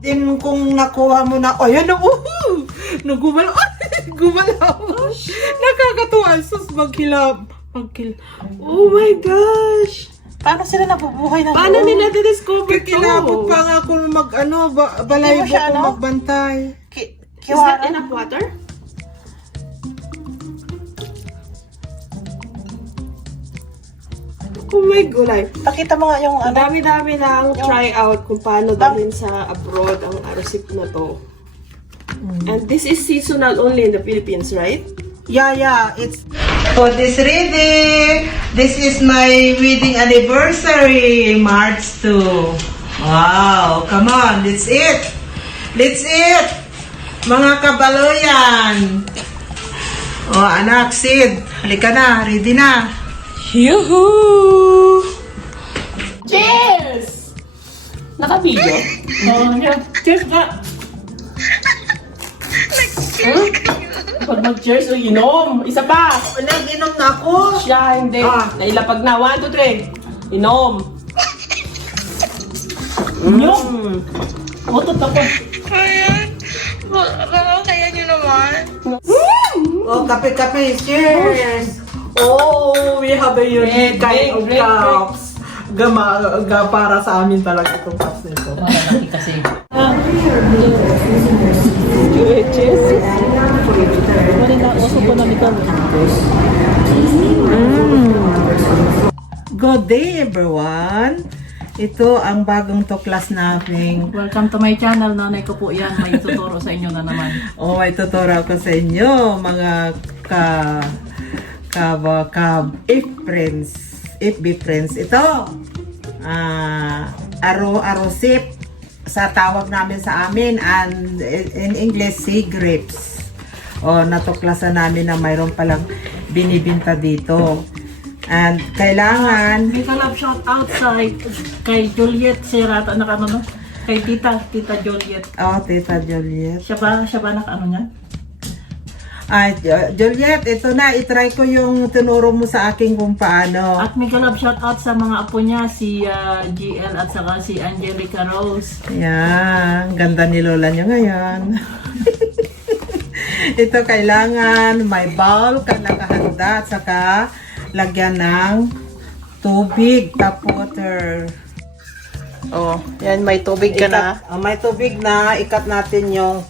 Then kung nakuha mo na, ayan na, nagumalaw, gumalaw. Nakakatuwa, sus, maghilap. Oh my gosh! Paano sila nabubuhay ng Paano nila discover to? Kilabot pa nga kung balayo Hindi mo siya, kung magbantay. Is that enough water? Oh my God. Pakita mo nga yung Ang ano. dami-dami lang try out kung paano dalhin sa abroad ang arosip na to. And this is seasonal only in the Philippines, right? Yeah, it's for this reading. This is my wedding anniversary, March 2. Wow, come on, let's eat. Let's eat. Mga kabaloyan. Oh, anak, Sid. Halika na, ready na. Yoo-hoo! Cheers! Naka-video? Oh, yeah. Cheers nga! Pag mag-cheers, inom! Isa pa! Nag-inom na ako. Siya, hindi. Nailapag na. 1, 2, 3. Inom! Inom! Utot ako. Kaya nyo naman. Oh, kape-kape. Cheers. Oh, we have a unique kind of cups. Para sa amin talaga itong cups nito. Malaki kasi. Cheers! Wala na, oso po namin ito. Good day, everyone. Ito ang bagong tuklas namin. Welcome to my channel, nanay ko po yan. May tuturo sa inyo na naman. Oh, may tuturo ako sa inyo, mga FB friends. Ito, arosip sa tawag namin sa amin, and in English, sea grapes. O, natuklasan namin na mayroon palang binibinta dito. And kailangan, May kalab shout out sa kay Juliet Serrata na ano no? Kay Tita Juliet. Tita Juliet. Siya ba ano niya? Ay, Juliet, ito na, itry ko yung tinuro mo sa akin kung paano. At may kalab shout out sa mga apo niya, si GL at saka si Angelica Rose. Yan, ganda ni Lola nyo ngayon. Ito kailangan may bowl ka nakahanda at saka lagyan ng tubig, tap water. Oh, yan may tubig ka na. May tubig na, ikat natin yung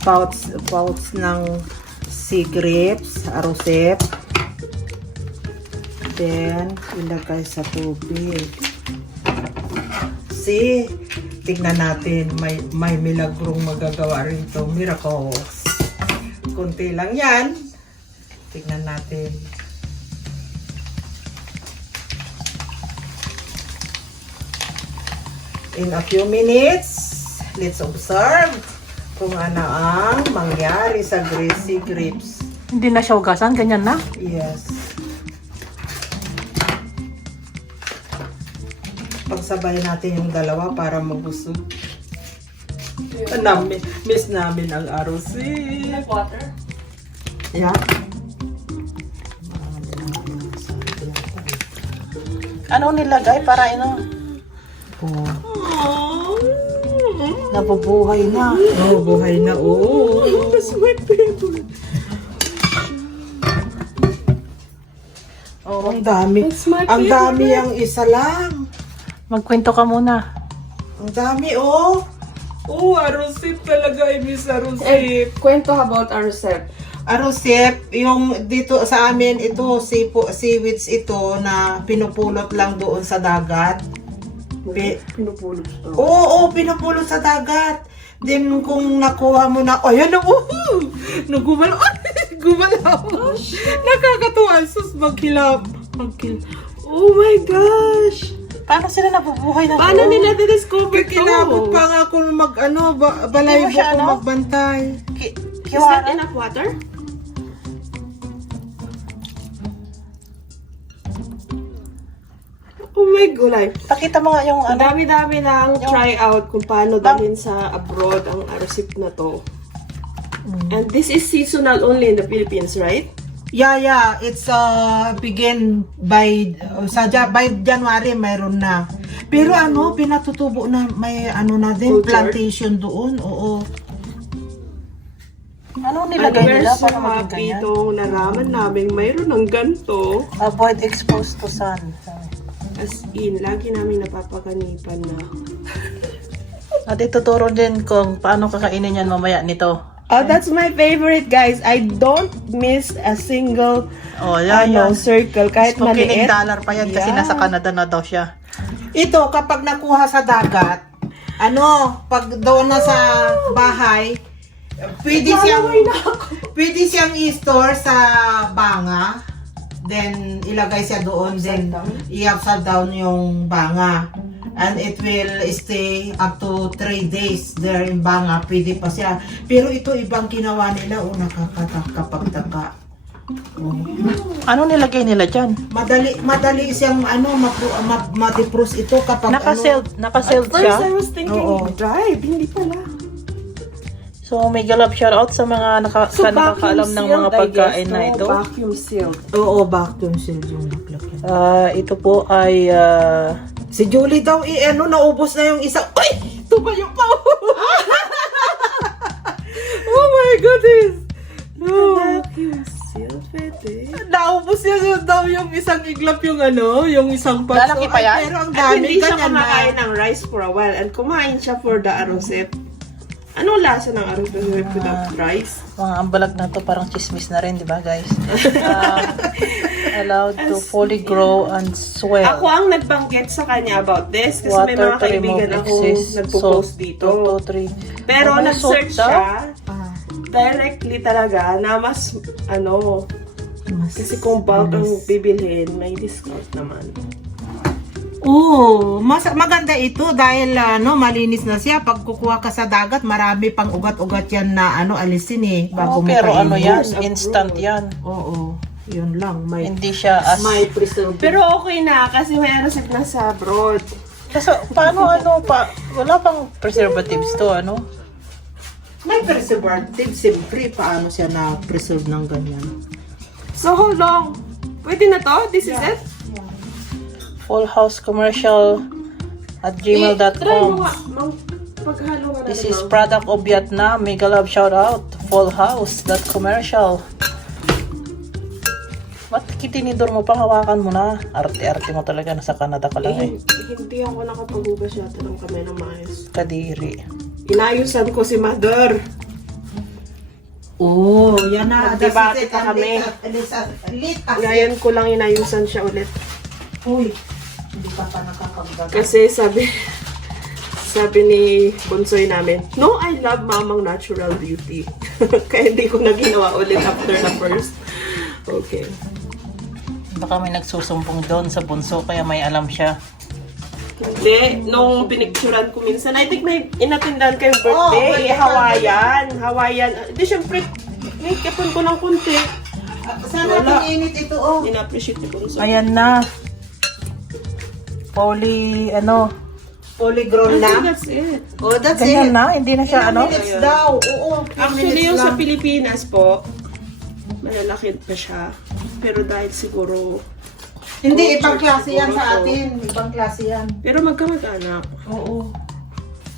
pouch ng sea grapes, arosep. Then, ilagay sa tubig. See, tignan natin, may milagrong magagawa rito, miracles. Kunti lang yan. Tignan natin. In a few minutes, let's observe kung ano ang mangyari sa greasy grapes. Hindi na siya hugasan, ganyan na. Yes. Pagsabay natin yung dalawa para mabusog. Miss namin ang arosi. Water? Yeah. Ano nilagay para Nabubuhay na. Nabubuhay na. Oh. That's my favorite. Oh, ang dami. That's my Ang dami favorite. ang isa lang. Magkwento ka muna. Ang dami, oh. Oh, arosip talaga. I miss arosip. Kwento about our recipe. Arosip, yung dito sa amin, ito, seaweeds ito na pinupulot lang doon sa dagat. Pinupulot ito. Oo, pinupulot sa dagat. Then, kung nakuha mo na, ayan na, nagumalaw, gumalaw. Nakakatuwa, sus, maghilap. Oh my gosh! Paano sila nabubuhay ng Paano nila discover to? Kilabot pa nga kung balayo Hindi mo siya, kung ano? magbantay. Is that enough water? Oh my God. Pakita mo nga yung Ang ano. dami-dami lang try out kung paano dalhin sa abroad ang arosip na to. And this is seasonal only in the Philippines, right? Yeah. It's begin by January mayroon na. Pero ano, pinatutubo na may ano na din, Culture? plantation doon. Oo. Ano And nilagay we're nila so para maging happy ganyan? itong nalaman namin mayroon ng ganito. Avoid exposed to sun. As in, lagi namin napapaganipan na. At ituturo din kung paano kakainin yan mamaya nito. Oh, that's my favorite, guys. I don't miss a single Oh, yan, yan. circle. Kahit Smoking maliit. dollar pa yan kasi Yeah. nasa Canada na daw siya. Ito, kapag nakuha sa dagat, ano, pag doon na sa bahay, pwede siyang i-store sa banga. Then, ilagay siya doon. Then, i-upside down yung banga. And it will stay up to 3 days there in banga. Pwede pa siya. Pero ito, ibang ginawa nila. O, nakakapagtaka. Ano nilagay nila dyan? Madali siyang ano, ma-defrost ito kapag Naka-sealed First, siya. I was thinking Oo. drive. Hindi pala. So, may galap shoutout sa mga nakakaalam ng mga pagkain na ito. Vacuum sealed. Oo, vacuum sealed yung naglagyan. Ito po ay Si Julie daw, naubos na yung isang... Ay! Tumayo pa! Oh my goodness! No. Vacuum sealed, pwede. Naubos yun daw yung isang iglap yung yung isang patso. Lalaki pa yan? Pero ang At dami, hindi siya ganyan na. kumakain ng rice for a while. And kumain siya for the arrosep. Anong lasa ng arrosep without rice? mga ambalag na to parang chismis na rin, di ba guys? Allowed to fully grow and swell. Ako ang nagbanggit sa kanya about this kasi may mga Water to kaibigan remove akong excess nagpo-post salt. dito. 2 to 3. Pero Oh, may nag-search salt daw? siya directly talaga na mas kasi kung bulk ang bibilhin, may discount naman. Oo, maganda ito dahil malinis na siya. Pag kukuha ka sa dagat, marami pang ugat-ugat yan na alisin bago mo Pero kainin. ano yan? Abroad. Instant yan. Oo, yun lang. Hindi siya as... May preservative. Pero okay na kasi may arrosep na sa abroad. Kasi paano wala pang preservatives to, ano? May preservative, siyempre. Paano siya na-preserve ng ganyan? So how long? Pwede na to? This is it? Full House Commercial at Try mo gmail.com. nga. Paghalo nga This natin, is Ma'am. product of Vietnam. Mega love shout out. Full House. That commercial. Ba't kitinidor mo pa? Hawakan mo na. Arte-arte mo talaga. Nasa Canada ka lang eh. Hindi ako nakapaghugas yata ng kamay ng maayos. Kadiri. Inayusan ko si Mother. Oo, yan na. Nagdebate pa kami. Ngayon ko lang inayusan siya ulit. Uy, hindi ka pa nakakagdaga. Kasi sabi ni Bunsoy namin, no, I love mamang natural beauty. Kaya hindi ko na ginawa ulit after the first. Okay. Baka may nagsusumbong doon sa bunso kaya may alam siya. Hindi, nung pinicturan ko minsan, I think may inatindan kayong birthday, Hawaiian. Hindi, syempre, may kapon ko ng kunti. Sana Wala. pininit ito, oh. Ina-appreciate ni Bunsoy. Ayan na. Polygrown I na. think that's it. Oh, that's Ganyan it. na. Hindi na siya Minutes daw. Oo, few Actually, minutes yung sa lang. Pilipinas po, malalaki pa siya. Pero dahil siguro, Hindi, ibang culture klase yan siguro sa to. atin. Ibang klase yan. Pero magkamag-anak. Oo.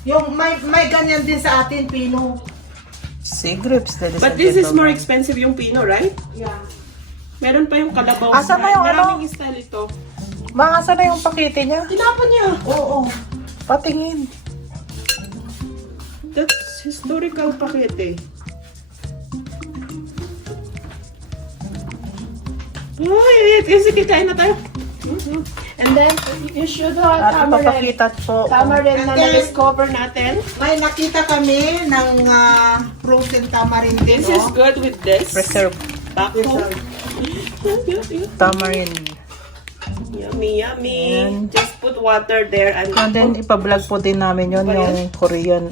Yung may ganyan din sa atin, Pino. Sea grapes. But this is more expensive yung Pino, right? Yeah. Meron pa yung kalabaw. Asan na yung Maraming style ito. Asa na yung pakete niya? Tinapon niya. Oo. Patingin. That's historical pakete. Uy, sige, kain na tayo. And then, you should have At tamarind. ipapakita po. Tamarind na And then- na-discover natin. May nakita kami ng frozen tamarind This dito. is good with this. Preserve Bako. tamarind. Yummy, yummy. Ayan. Just put water there and And then, ipa-vlog po din namin yun, Ba yan? yung Korean,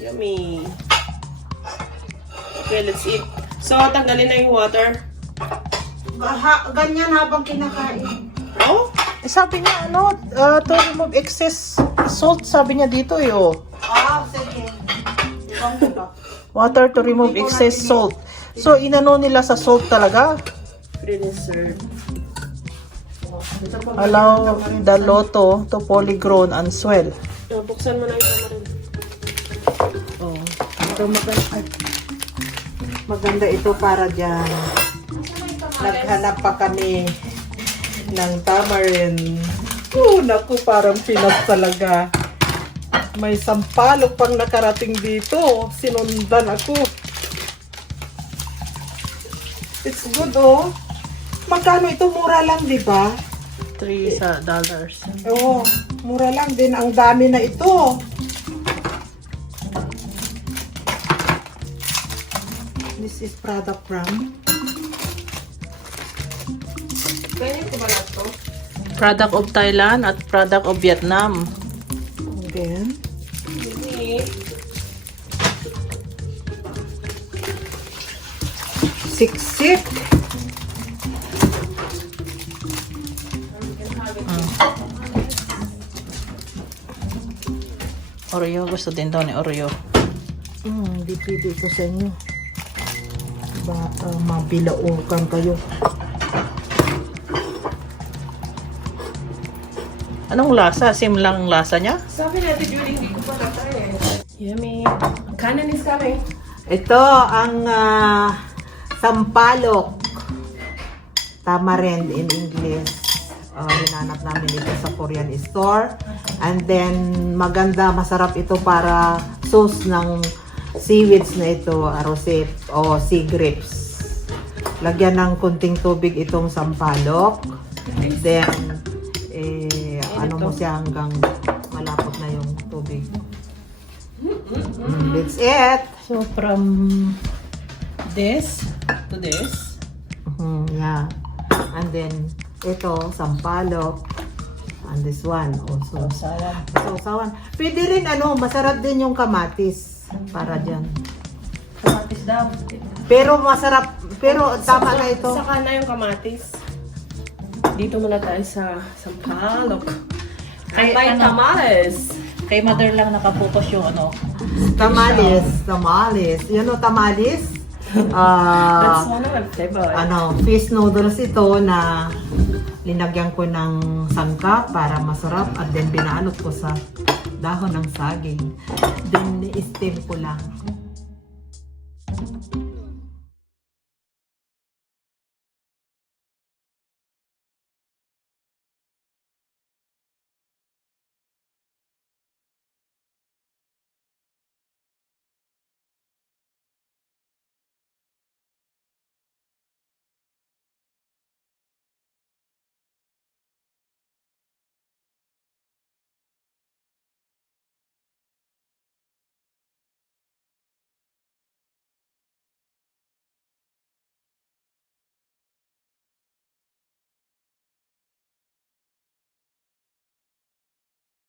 yummy. Okay, let's eat. So, tanggalin na yung water. Ganyan habang kinakain. Oh? Sabi niya, to remove excess salt, sabi niya dito Sige. Ibang diba? Water to remove excess salt. So, inano nila sa salt talaga. Preserve. Allow the loto to fully grown and swell. Buksan mo na yung tamarin. Oh, ito maganda ito para dyan. Naghanap pa kami ng tamarin. Naku, parang Pinas talaga. May sampalok pang nakarating dito. Sinundan ako. It's good, oh. Magkano ito? Mura lang, di ba? $3. Oo, mura lang din. Ang dami na ito. This is product from Product of Thailand at product of Vietnam. again. Siksik. Oreo, gusto din daw ni Oreo. Hindi pwede ito sa inyo. Baka mabilaukan kayo. Anong lasa? Same lang lasa niya? Sabi natin, Julie, hindi ko pa tatay Yummy. Kanan is coming. Ito ang sampalok. Tamarind in English. Hinanap namin ito sa Korean store. And then, maganda, masarap ito para sauce ng seaweeds na ito, arosip o sea grapes. Lagyan ng kunting tubig itong sampalok. Then, ano mo siya hanggang malapot na yung tubig. That's it. So, from this to this. Yeah. And then, ito, sampalok. And this one also. Sausawan. Pwede rin masarap din yung kamatis. Para dyan. Kamatis daw. Pero masarap, pero tama na ito. Saka na yung kamatis. Dito muna tayo sa sampalok. Kay, May tamales. Kay mother lang nakapokus yung Tamales. Yan o, tamales. That's one of my favorite. Fish noodles ito na linagyan ko ng sangkap para masarap at then binalot ko sa dahon ng saging. Then, i-steam ko lang.